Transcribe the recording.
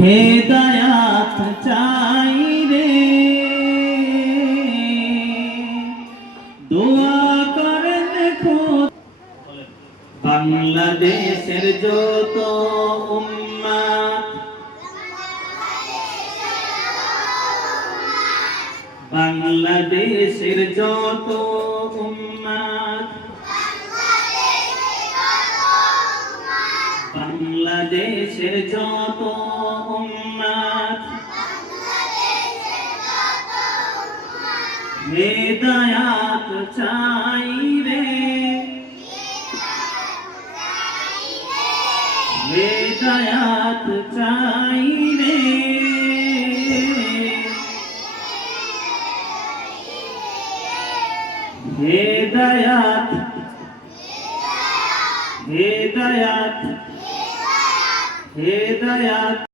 হেদায়াত চাই রে, দোয়া করেন খোদ। বাংলাদেশের যত উম্মাত, বাংলাদেশের যত উম্মাত, বাংলাদেশের যত উম্মাত, হেদায়াত চাই রে, হেদায়াত চাই রে, হেদায়াত, হেদায়াত, হেদায়াত।